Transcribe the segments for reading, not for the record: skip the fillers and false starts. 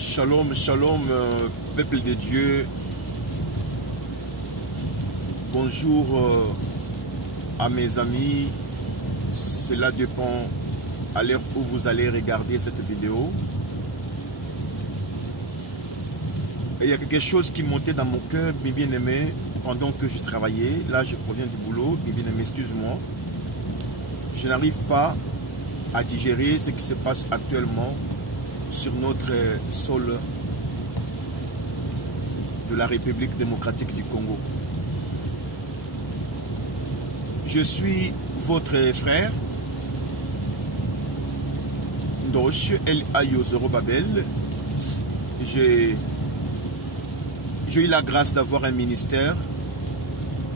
Shalom, shalom, peuple de Dieu. Bonjour à mes amis. Cela dépend à l'heure où vous allez regarder cette vidéo. Et il y a quelque chose qui montait dans mon cœur, mes bien-aimés, pendant que je travaillais. Là, je reviens du boulot. Mes bien-aimés, excuse-moi. Je n'arrive pas à digérer ce qui se passe actuellement sur notre sol de la République démocratique du Congo. Je suis votre frère, Ndoche El Ayo Zorobabel. J'ai eu la grâce d'avoir un ministère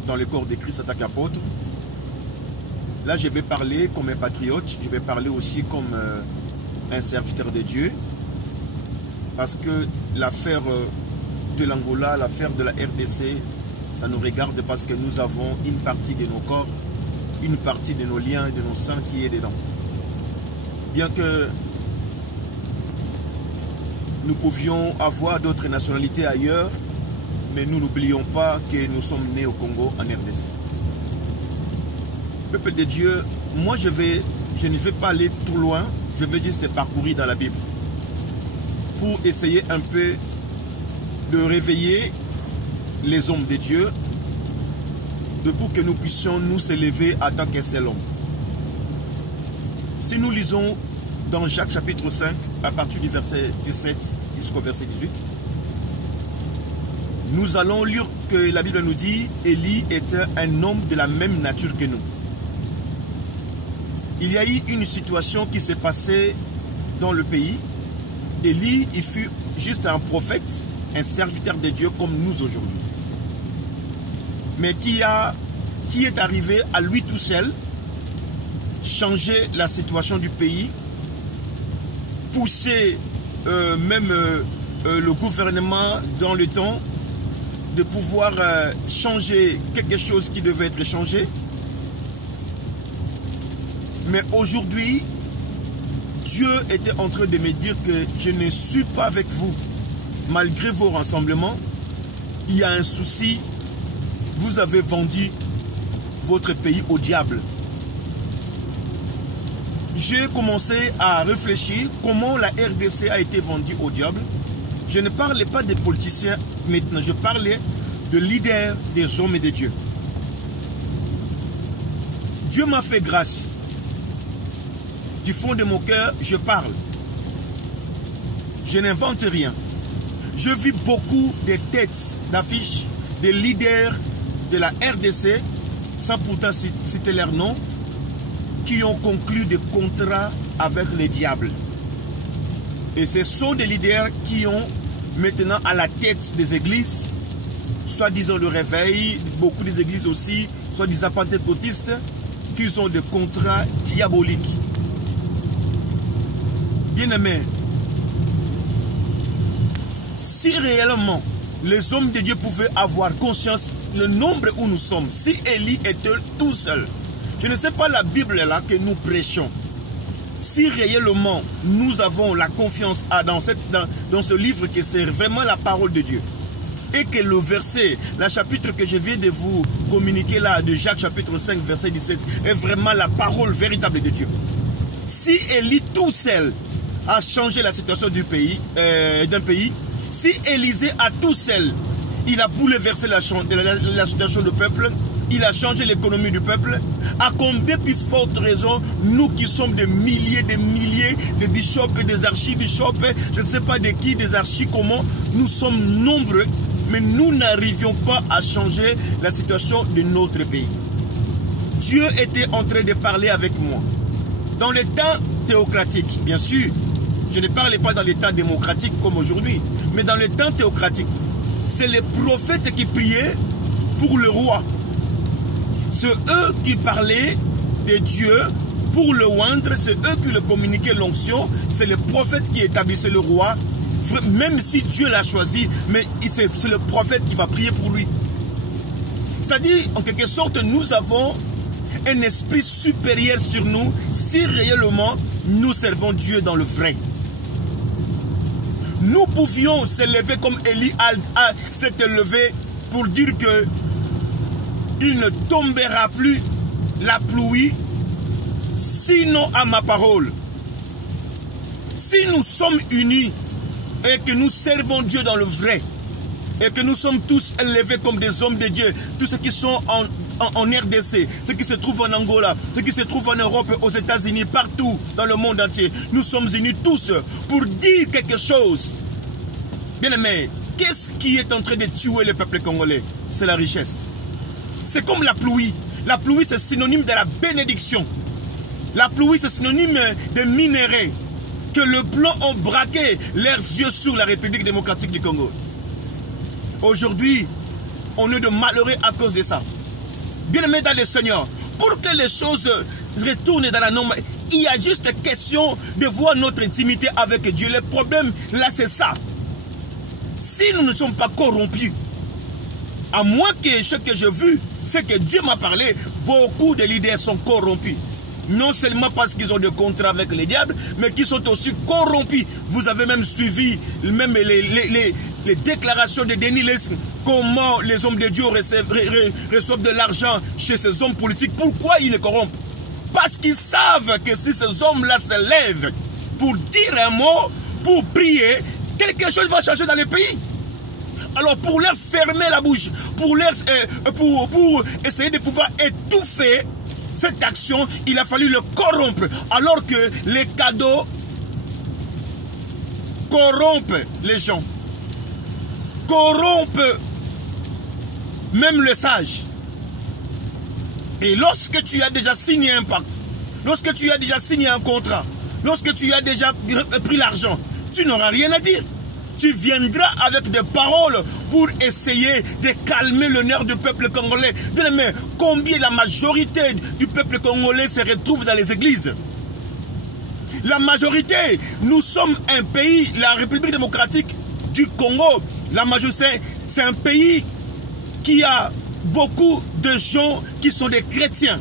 dans le corps de Christ en tant qu'apôtre. Là, je vais parler comme un patriote, je vais parler aussi comme un serviteur de Dieu, parce que l'affaire de l'Angola, l'affaire de la RDC, ça nous regarde parce que nous avons une partie de nos corps, une partie de nos liens et de nos sangs qui est dedans. Bien que nous pouvions avoir d'autres nationalités ailleurs, mais nous n'oublions pas que nous sommes nés au Congo, en RDC. Peuple de Dieu, moi je ne vais pas aller trop loin, je vais juste parcourir dans la Bible pour essayer un peu de réveiller les hommes de Dieu, pour que nous puissions nous élever en tant qu'un seul homme. Si nous lisons dans Jacques chapitre 5, à partir du verset 17 jusqu'au verset 18, nous allons lire que la Bible nous dit Élie était un homme de la même nature que nous. Il y a eu une situation qui s'est passée dans le pays. Élie, il fut juste un prophète, un serviteur de Dieu comme nous aujourd'hui. Mais qui est arrivé à lui tout seul, changer la situation du pays, pousser même le gouvernement dans le temps de pouvoir changer quelque chose qui devait être changé. Mais aujourd'hui, Dieu était en train de me dire que je ne suis pas avec vous. Malgré vos rassemblements, il y a un souci. Vous avez vendu votre pays au diable. J'ai commencé à réfléchir comment la RDC a été vendue au diable. Je ne parlais pas des politiciens maintenant, je parlais de leaders, des hommes et des dieux. Dieu m'a fait grâce. Du fond de mon cœur, je parle. Je n'invente rien. Je vis beaucoup de têtes d'affiches des leaders de la RDC, sans pourtant citer leur nom, qui ont conclu des contrats avec les diables. Et ce sont des leaders qui ont maintenant à la tête des églises, soit disant le réveil, beaucoup des églises aussi, soit disant pentecôtistes, qui ont des contrats diaboliques. Bien-aimés, si réellement les hommes de Dieu pouvaient avoir conscience le nombre où nous sommes, si Élie était tout seul, je ne sais pas la Bible là que nous prêchons, si réellement nous avons la confiance dans ce livre que c'est vraiment la parole de Dieu, et que le verset, le chapitre que je viens de vous communiquer là, de Jacques chapitre 5 verset 17, est vraiment la parole véritable de Dieu. Si Élie tout seul a changé la situation du pays, d'un pays, si Élisée a tout seul, il a bouleversé la situation du peuple, il a changé l'économie du peuple, à combien plus forte raison, nous qui sommes des milliers, de bishops, des archibishops, je ne sais pas de qui, des archis, comment, nous sommes nombreux, mais nous n'arrivions pas à changer la situation de notre pays. Dieu était en train de parler avec moi. Dans les temps théocratiques, bien sûr, je ne parle pas dans les temps démocratiques comme aujourd'hui, mais dans les temps théocratiques, c'est les prophètes qui priaient pour le roi. C'est eux qui parlaient de Dieu pour le oindre, c'est eux qui le communiquaient l'onction, c'est les prophètes qui établissaient le roi, même si Dieu l'a choisi, mais c'est le prophète qui va prier pour lui. C'est-à-dire, en quelque sorte, nous avons un esprit supérieur sur nous si réellement nous servons Dieu dans le vrai. nous pouvions se lever comme Élie s'est levé pour dire que il ne tombera plus la pluie sinon à ma parole. Si nous sommes unis et que nous servons Dieu dans le vrai et que nous sommes tous élevés comme des hommes de Dieu, tous ceux qui sont en RDC, ceux qui se trouvent en Angola, ceux qui se trouvent en Europe, aux États-Unis, partout dans le monde entier, nous sommes unis tous pour dire quelque chose. Bien aimé, qu'est-ce qui est en train de tuer le peuple congolais? C'est la richesse. C'est comme la pluie. La pluie, c'est synonyme de la bénédiction. La pluie, c'est synonyme de minéraux que le blanc ont braqué leurs yeux sur la République démocratique du Congo. Aujourd'hui, on est de malheureux à cause de ça. Bien-aimés dans le Seigneur, pour que les choses retournent dans la norme, il y a juste question de voir notre intimité avec Dieu. Le problème, là, c'est ça. Si nous ne sommes pas corrompus, à moins que ce que j'ai vu, c'est que Dieu m'a parlé, beaucoup de leaders sont corrompus. Non seulement parce qu'ils ont des contrats avec les diables, mais qu'ils sont aussi corrompus. Vous avez même suivi même les déclarations de Denis Lessing, comment les hommes de Dieu reçoivent de l'argent chez ces hommes politiques. Pourquoi ils les corrompent? Parce qu'ils savent que si ces hommes-là se lèvent pour dire un mot, pour prier, quelque chose va changer dans le pays. Alors pour leur fermer la bouche, pour essayer de pouvoir étouffer cette action, il a fallu le corrompre. Alors que les cadeaux corrompent les gens. Corrompent même le sage. Et lorsque tu as déjà signé un pacte, lorsque tu as déjà signé un contrat, lorsque tu as déjà pris l'argent, tu n'auras rien à dire. Tu viendras avec des paroles pour essayer de calmer le nerf du peuple congolais. Mais combien la majorité du peuple congolais se retrouve dans les églises? La majorité, nous sommes un pays, la République démocratique du Congo, la majorité, c'est un pays qui a beaucoup de gens qui sont des chrétiens.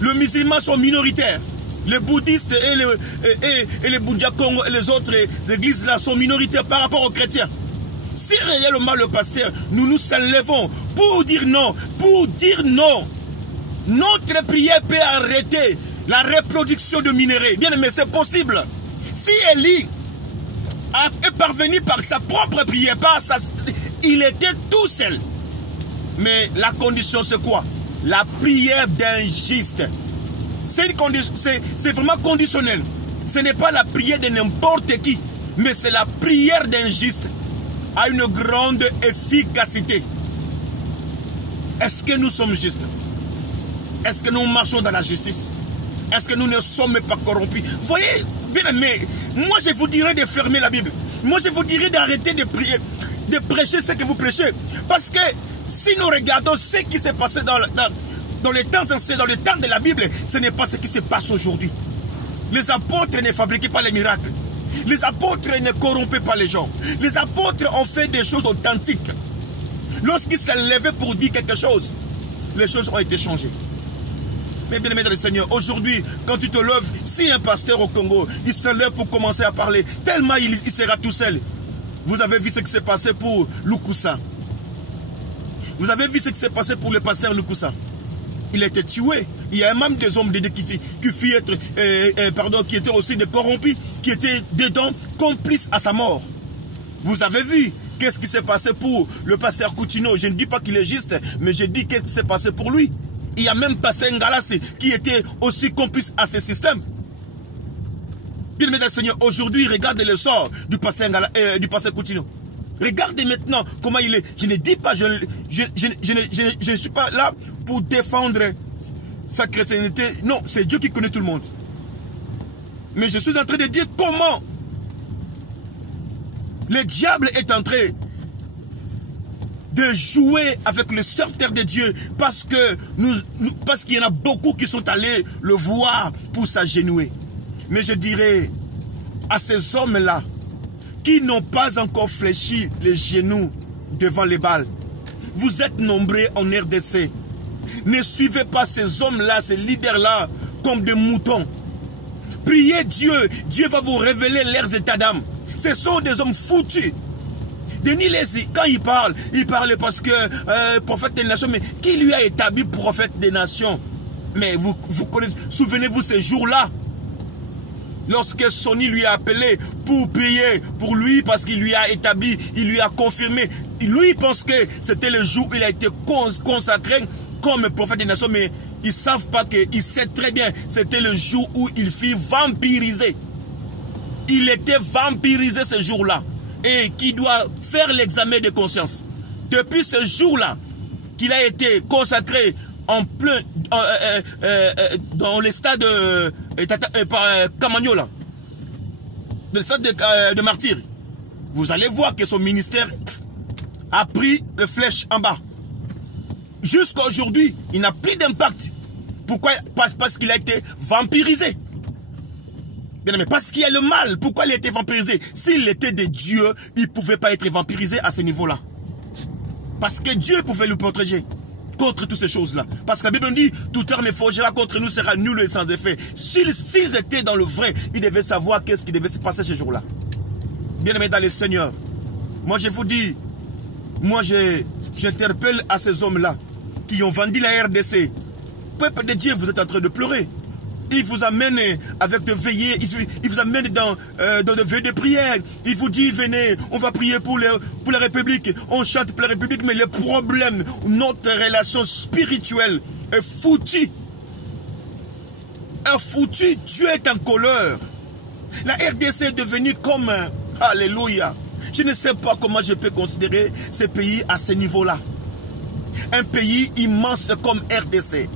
Les musulmans sont minoritaires. Les bouddhistes et les Bundja Congo et les autres églises là sont minoritaires par rapport aux chrétiens. Si réellement le pasteur, nous nous élevons pour dire non, notre prière peut arrêter la reproduction de minéraux. Bien aimé, c'est possible. Si Élie est parvenu par sa propre prière, il était tout seul. Mais la condition c'est quoi? La prière d'un juste. C'est vraiment conditionnel. Ce n'est pas la prière de n'importe qui, mais c'est la prière d'un juste à une grande efficacité. Est-ce que nous sommes justes? Est-ce que nous marchons dans la justice? Est-ce que nous ne sommes pas corrompus? Voyez, bien aimé, moi je vous dirais de fermer la Bible. Moi je vous dirais d'arrêter de prier, de prêcher ce que vous prêchez. Parce que si nous regardons ce qui s'est passé dans les temps anciens, dans le temps de la Bible, ce n'est pas ce qui se passe aujourd'hui. Les apôtres ne fabriquaient pas les miracles. Les apôtres ne corrompaient pas les gens. Les apôtres ont fait des choses authentiques. Lorsqu'ils se levaient pour dire quelque chose, les choses ont été changées. Mais bien aimé dans le Seigneur, aujourd'hui, quand tu te lèves, si un pasteur au Congo, il se lève pour commencer à parler, tellement il sera tout seul. Vous avez vu ce qui s'est passé pour Lukusa. Vous avez vu ce qui s'est passé pour le pasteur Lukusa. Il a été tué. Il y a même des hommes qui étaient aussi des corrompus, qui étaient dedans, complices à sa mort. Vous avez vu qu'est-ce qui s'est passé pour le pasteur Coutinho. Je ne dis pas qu'il est juste, mais je dis qu'est-ce qui s'est passé pour lui. Il y a même pasteur Ngalassi qui était aussi complice à ce système. Bien aimé dans le Seigneur, aujourd'hui, regardez le sort du pasteur Coutinho. Regardez maintenant comment il est. Je ne dis pas, je ne suis pas là pour défendre sa chrétienté. Non, c'est Dieu qui connaît tout le monde. Mais je suis en train de dire comment le diable est en train de jouer avec le serviteur de Dieu parce qu'il y en a beaucoup qui sont allés le voir pour s'agenouiller. Mais je dirais à ces hommes-là qui n'ont pas encore fléchi les genoux devant les balles. Vous êtes nombreux en RDC. Ne suivez pas ces hommes-là, ces leaders-là, comme des moutons. Priez Dieu. Dieu va vous révéler leurs états d'âme. Ce sont des hommes foutus. Denis Lacy, quand il parle parce que prophète des nations, mais qui lui a établi prophète des nations? Mais vous connaissez, souvenez-vous ces jours-là, lorsque Sonny lui a appelé pour prier pour lui parce qu'il lui a établi, il lui a confirmé. Lui, il pense que c'était le jour où il a été consacré comme prophète des nations, mais ils ne savent pas qu'il sait très bien, c'était le jour où il fut vampirisé. Il était vampirisé ce jour-là. Et qui doit faire l'examen de conscience. Depuis ce jour-là, qu'il a été consacré en plein dans le stade de Camagnola, le stade de Martyr, vous allez voir que son ministère a pris le flèche en bas. Jusqu'à aujourd'hui, il n'a plus d'impact. Pourquoi? Parce qu'il a été vampirisé. Bien aimé, parce qu'il y a le mal. Pourquoi il a été vampirisé? S'il était de Dieu, il ne pouvait pas être vampirisé à ce niveau-là. Parce que Dieu pouvait le protéger contre toutes ces choses-là. Parce que la Bible dit, tout arme forgera contre nous sera nul et sans effet. S'ils étaient dans le vrai, ils devaient savoir qu'est-ce qui devait se passer ce jour-là. Bien aimé dans le Seigneur, moi je vous dis, moi j'interpelle à ces hommes-là qui ont vendu la RDC. Peuple de Dieu, vous êtes en train de pleurer. Il vous amène avec des veillées, il vous amène dans des veillées de prière. Il vous dit, venez, on va prier pour la République. On chante pour la République, mais le problème, notre relation spirituelle est foutue. Est foutue. Dieu est en colère. La RDC est devenue comme... Alléluia. Je ne sais pas comment je peux considérer ce pays à ce niveau-là. Un pays immense comme RDC,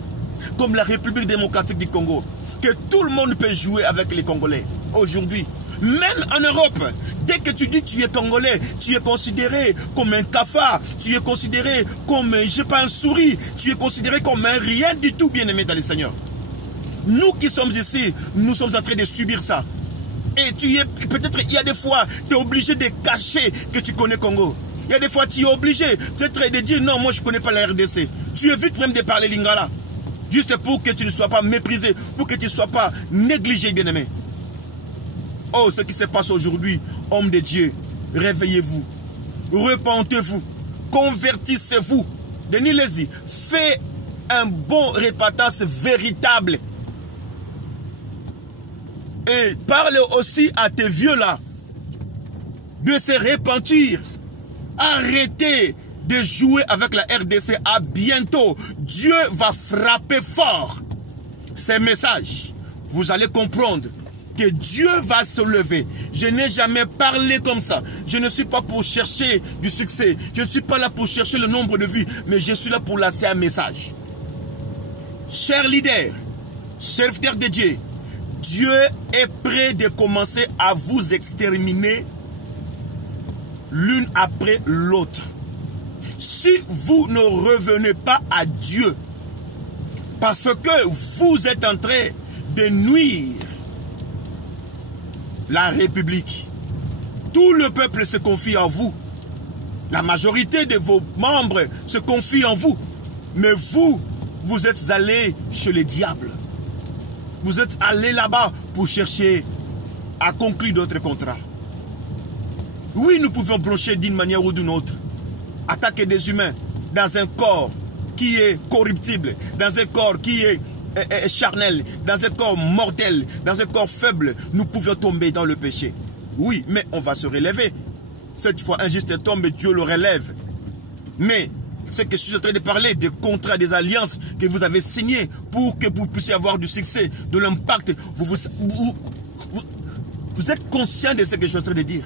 comme la République démocratique du Congo, que tout le monde peut jouer avec les Congolais aujourd'hui. Même en Europe, dès que tu dis que tu es Congolais, tu es considéré comme un cafard, tu es considéré comme, je sais pas, un souris, tu es considéré comme un rien du tout, bien-aimé dans le Seigneur. Nous qui sommes ici, nous sommes en train de subir ça. Et peut-être, il y a des fois, tu es obligé de cacher que tu connais Congo. Il y a des fois, tu es obligé peut-être de dire, non, moi je ne connais pas la RDC. Tu évites même de parler lingala. Juste pour que tu ne sois pas méprisé, pour que tu ne sois pas négligé, bien-aimé. Oh, ce qui se passe aujourd'hui, hommes de Dieu, réveillez-vous, repentez-vous, convertissez-vous. Denis Lacy, fais un bon repentance véritable. Et parle aussi à tes vieux-là de se repentir. Arrêtez de jouer avec la RDC. À bientôt. Dieu va frapper fort. Ces messages, vous allez comprendre que Dieu va se lever. Je n'ai jamais parlé comme ça. Je ne suis pas pour chercher du succès. Je ne suis pas là pour chercher le nombre de vues. Mais je suis là pour lancer un message. Chers leaders, serviteurs de Dieu, Dieu est prêt de commencer à vous exterminer l'une après l'autre. Si vous ne revenez pas à Dieu, parce que vous êtes en train de nuire la République, tout le peuple se confie en vous. La majorité de vos membres se confient en vous. Mais vous, vous êtes allés chez le diable. Vous êtes allés là-bas pour chercher à conclure d'autres contrats. Oui, nous pouvons blanchir d'une manière ou d'une autre. Attaquer des humains dans un corps qui est corruptible, dans un corps qui est charnel, dans un corps mortel, dans un corps faible. Nous pouvons tomber dans le péché. Oui, mais on va se relever. Cette fois, un juste tombe, Dieu le relève. Mais ce que je suis en train de parler, des contrats, des alliances que vous avez signés pour que vous puissiez avoir du succès, de l'impact. Vous êtes conscient de ce que je suis en train de dire.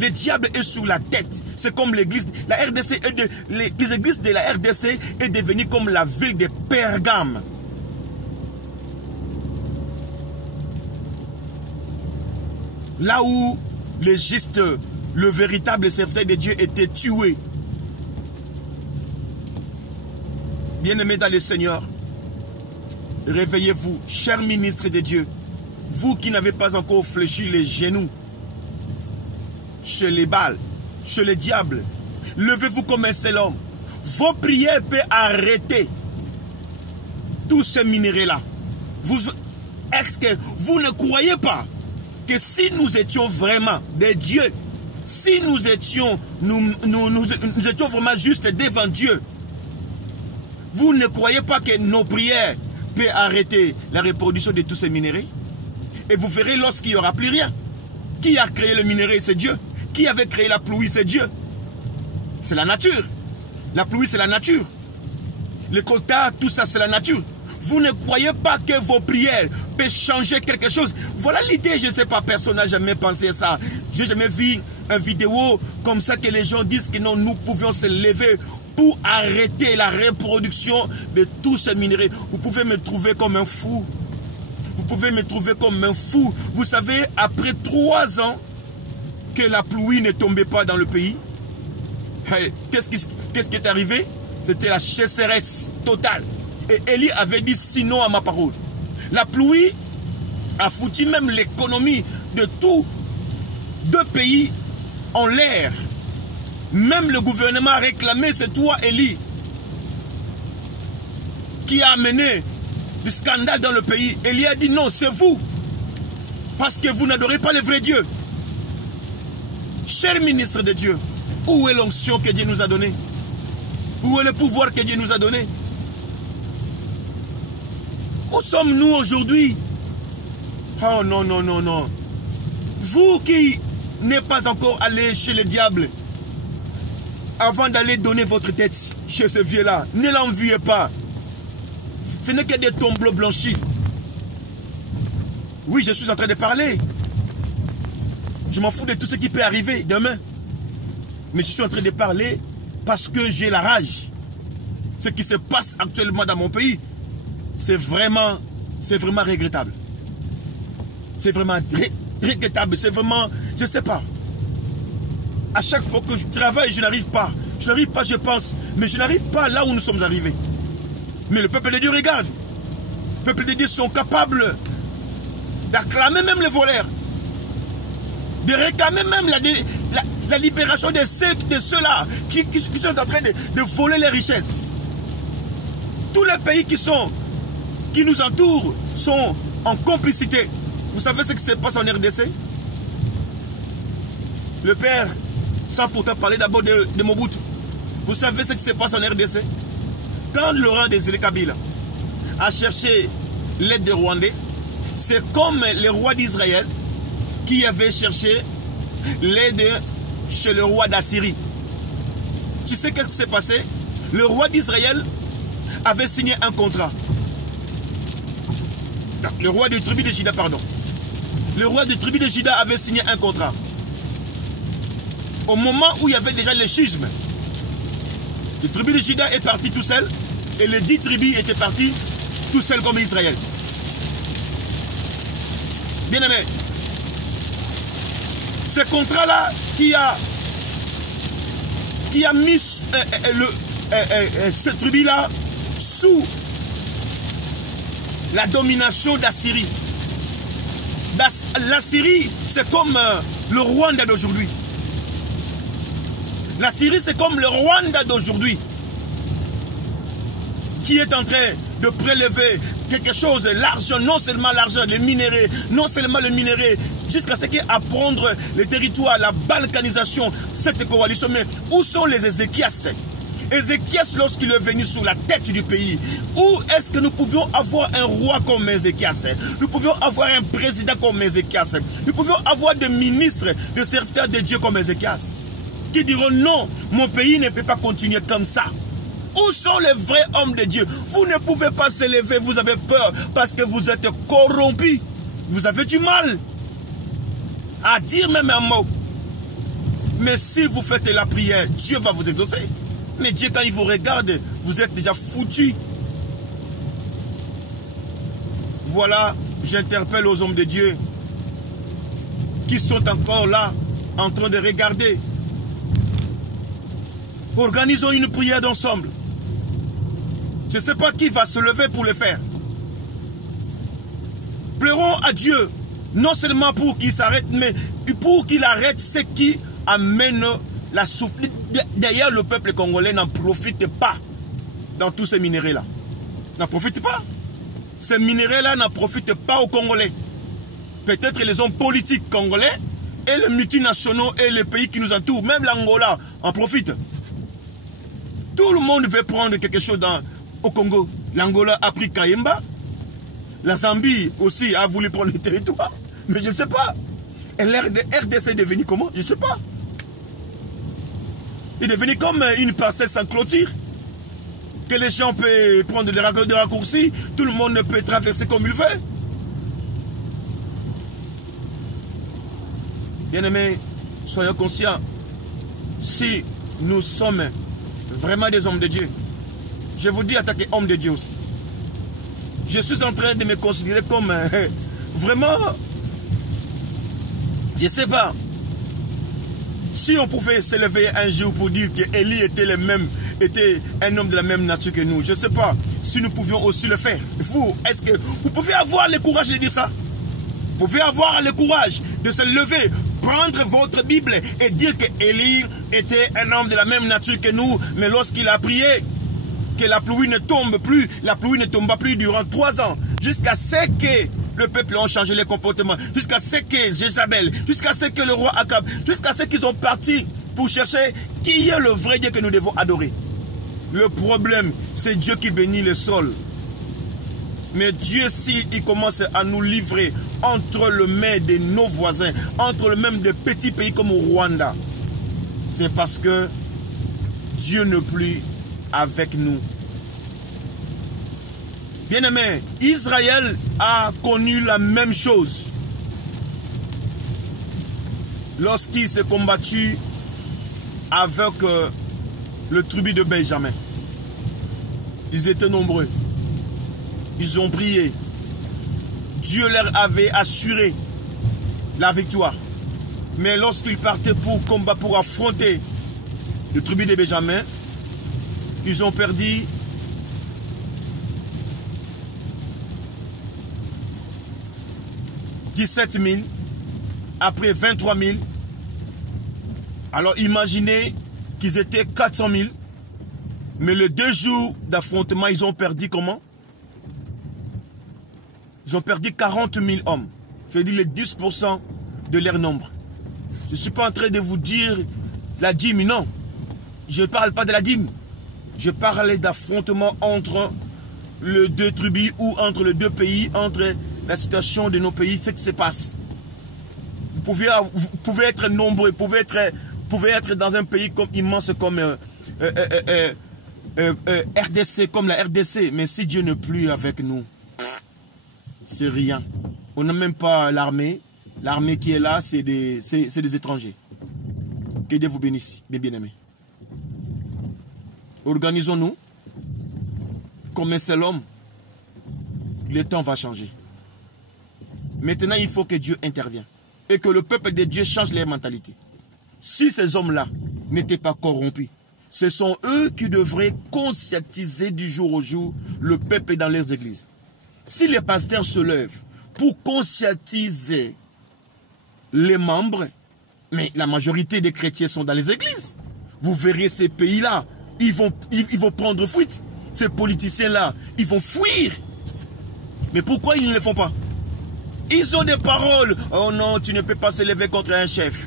Le diable est sur la tête. C'est comme l'église. La RDC, les églises de la RDC est devenue comme la ville de Pergame. Là où le juste, le véritable serviteur de Dieu était tué. Bien-aimés dans le Seigneur, réveillez-vous, chers ministres de Dieu. Vous qui n'avez pas encore fléchi les genoux chez les Baals, chez le diable, levez-vous comme un seul homme. Vos prières peuvent arrêter tous ces minéraux-là. Est-ce que vous ne croyez pas que si nous étions vraiment des dieux, si nous étions vraiment justes devant Dieu, vous ne croyez pas que nos prières peuvent arrêter la reproduction de tous ces minéraux? Et vous verrez lorsqu'il n'y aura plus rien. Qui a créé le minerai? C'est Dieu. Qui avait créé la pluie? C'est Dieu. C'est la nature. La pluie, c'est la nature. Le quota, tout ça, c'est la nature. Vous ne croyez pas que vos prières peuvent changer quelque chose? Voilà l'idée, je ne sais pas, personne n'a jamais pensé à ça. Je n'ai jamais vu une vidéo comme ça que les gens disent que non, nous pouvions se lever pour arrêter la reproduction de tous ces minéraux. Vous pouvez me trouver comme un fou. Vous pouvez me trouver comme un fou. Vous savez, après 3 ans que la pluie ne tombait pas dans le pays, qu'est-ce qui est arrivé? C'était la sécheresse totale. Et Élie avait dit sinon à ma parole. La pluie a foutu même l'économie de tous 2 pays en l'air. Même le gouvernement a réclamé, c'est toi Élie qui a amené du scandale dans le pays. Élie a dit non, c'est vous. Parce que vous n'adorez pas le vrai Dieu. Cher ministre de Dieu, où est l'onction que Dieu nous a donnée? Où est le pouvoir que Dieu nous a donné? Où sommes-nous aujourd'hui? Oh non, non, non, non. Vous qui n'êtes pas encore allé chez le diable, avant d'aller donner votre tête chez ce vieux-là, ne l'enviez pas. Ce n'est que des tombeaux blanchis. Oui, je suis en train de parler. Je m'en fous de tout ce qui peut arriver demain. Mais je suis en train de parler parce que j'ai la rage. Ce qui se passe actuellement dans mon pays, c'est vraiment regrettable. C'est vraiment regrettable. C'est vraiment, je ne sais pas. À chaque fois que je travaille, je n'arrive pas. Je n'arrive pas, je pense. Mais je n'arrive pas là où nous sommes arrivés. Mais le peuple de Dieu regarde. Le peuple de Dieu sont capables d'acclamer même les voleurs. De réclamer même la libération de ceux-là qui sont en train de voler les richesses. Tous les pays qui nous entourent sont en complicité. Vous savez ce qui se passe en RDC? Le père, sans pourtant parler d'abord de Mobutu, vous savez ce qui se passe en RDC? Quand Laurent Désiré Kabila a cherché l'aide des Rwandais, c'est comme le roi d'Israël qui avait cherché l'aide chez le roi d'Assyrie. Tu sais qu'est-ce qui s'est passé? Le roi d'Israël avait signé un contrat. Le roi du tribu de Juda, pardon. Le roi du tribu de Juda avait signé un contrat. Au moment où il y avait déjà le schisme, le tribu de Juda est parti tout seul et les 10 tribus étaient partis tout seuls comme Israël. Bien aimé, ce contrat-là qui a mis cette tribu-là sous la domination d'Assyrie. L'Assyrie, c'est comme le Rwanda d'aujourd'hui. La Syrie, c'est comme le Rwanda d'aujourd'hui, qui est en train de prélever quelque chose, l'argent, non seulement l'argent, les minéraux, non seulement le minerai, jusqu'à ce qu'il à prendre les territoires, la balkanisation, cette coalition. Mais où sont les Ézéchias? Ézéchias, lorsqu'il est venu sur la tête du pays, où est-ce que nous pouvions avoir un roi comme Ézéchias? Nous pouvions avoir un président comme Ézéchias. Nous pouvions avoir des ministres, des serviteurs de Dieu comme Ézéchias, qui diront non, mon pays ne peut pas continuer comme ça. Où sont les vrais hommes de Dieu? Vous ne pouvez pas se lever, vous avez peur parce que vous êtes corrompus. Vous avez du mal à dire même un mot. Mais si vous faites la prière, Dieu va vous exaucer. Mais Dieu, quand il vous regarde, vous êtes déjà foutus. Voilà, j'interpelle aux hommes de Dieu qui sont encore là, en train de regarder. Organisons une prière d'ensemble. Je ne sais pas qui va se lever pour le faire. Pleurons à Dieu, non seulement pour qu'il s'arrête, mais pour qu'il arrête ce qui amène la souffrance. D'ailleurs, le peuple congolais n'en profite pas dans tous ces minéraux-là. N'en profite pas. Ces minéraux-là n'en profitent pas aux Congolais. Peut-être les hommes politiques congolais et les multinationaux et les pays qui nous entourent, même l'Angola, en profitent. Tout le monde veut prendre quelque chose au Congo. L'Angola a pris Kayemba. La Zambie aussi a voulu prendre le territoire. Mais je ne sais pas. Et l'RDC est devenu comment? Je ne sais pas. Il est devenu comme une parcelle sans clôture. Que les gens peuvent prendre des raccourcis. Tout le monde peut traverser comme il veut. Bien-aimés, soyons conscients. Si nous sommes vraiment des hommes de Dieu, je vous dis en tant qu'homme de Dieu aussi, je suis en train de me considérer comme vraiment, je ne sais pas, si on pouvait s'élever un jour pour dire qu'Élie était un homme de la même nature que nous, je ne sais pas si nous pouvions aussi le faire. Vous, est-ce que vous pouvez avoir le courage de dire ça? Vous pouvez avoir le courage de se lever, prendre votre Bible et dire qu'Élie était un homme de la même nature que nous, mais lorsqu'il a prié, que la pluie ne tombe plus, la pluie ne tomba plus durant 3 ans, jusqu'à ce que le peuple a changé les comportements, jusqu'à ce que Jézabel, jusqu'à ce que le roi Akab, jusqu'à ce qu'ils ont parti pour chercher qui est le vrai Dieu que nous devons adorer. Le problème, c'est Dieu qui bénit le sol. Mais Dieu, s'il commence à nous livrer entre le mains de nos voisins, entre le même de petits pays comme au Rwanda, c'est parce que Dieu n'est plus avec nous. Bien-aimés, Israël a connu la même chose lorsqu'il s'est combattu avec le tribu de Benjamin. Ils étaient nombreux. Ils ont prié. Dieu leur avait assuré la victoire. Mais lorsqu'ils partaient pour combat, pour affronter le tribu de Benjamin, ils ont perdu 17 000, après 23 000. Alors imaginez qu'ils étaient 400 000. Mais les 2 jours d'affrontement, ils ont perdu comment? Ils ont perdu 40 000 hommes. C'est-à-dire les 10% de leur nombre. Je ne suis pas en train de vous dire la dîme, non. Je ne parle pas de la dîme. Je parlais d'affrontement entre les 2 tribus ou entre les 2 pays, entre la situation de nos pays, ce qui se passe. Vous pouvez être nombreux, vous pouvez être dans un pays comme, immense comme RDC, comme la RDC, mais si Dieu n'est plus avec nous, c'est rien. On n'a même pas l'armée. L'armée qui est là, c'est des étrangers. Que Dieu vous bénisse, mes bien-aimés. Organisons-nous comme un seul homme. Le temps va changer. Maintenant, il faut que Dieu intervienne. Et que le peuple de Dieu change leur mentalité. Si ces hommes-là n'étaient pas corrompus, ce sont eux qui devraient conscientiser du jour au jour le peuple dans leurs églises. Si les pasteurs se lèvent pour conscientiser les membres, mais la majorité des chrétiens sont dans les églises. Vous verrez ces pays-là, ils vont prendre fuite. Ces politiciens-là, ils vont fuir. Mais pourquoi ils ne le font pas? Ils ont des paroles. Oh non, tu ne peux pas se lever contre un chef.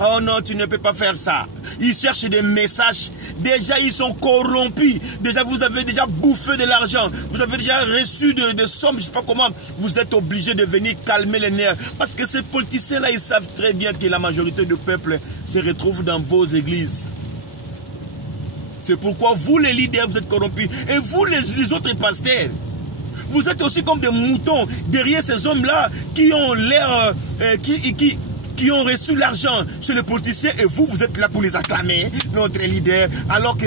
Oh non, tu ne peux pas faire ça. Ils cherchent des messages. Déjà, ils sont corrompus. Déjà, vous avez déjà bouffé de l'argent. Vous avez déjà reçu de sommes, je ne sais pas comment. Vous êtes obligés de venir calmer les nerfs. Parce que ces politiciens-là, ils savent très bien que la majorité du peuple se retrouve dans vos églises. C'est pourquoi vous, les leaders, vous êtes corrompus. Et vous, les autres pasteurs, vous êtes aussi comme des moutons derrière ces hommes-là qui ont l'air... qui ont reçu l'argent chez les politiciens et vous êtes là pour les acclamer, notre leader, alors que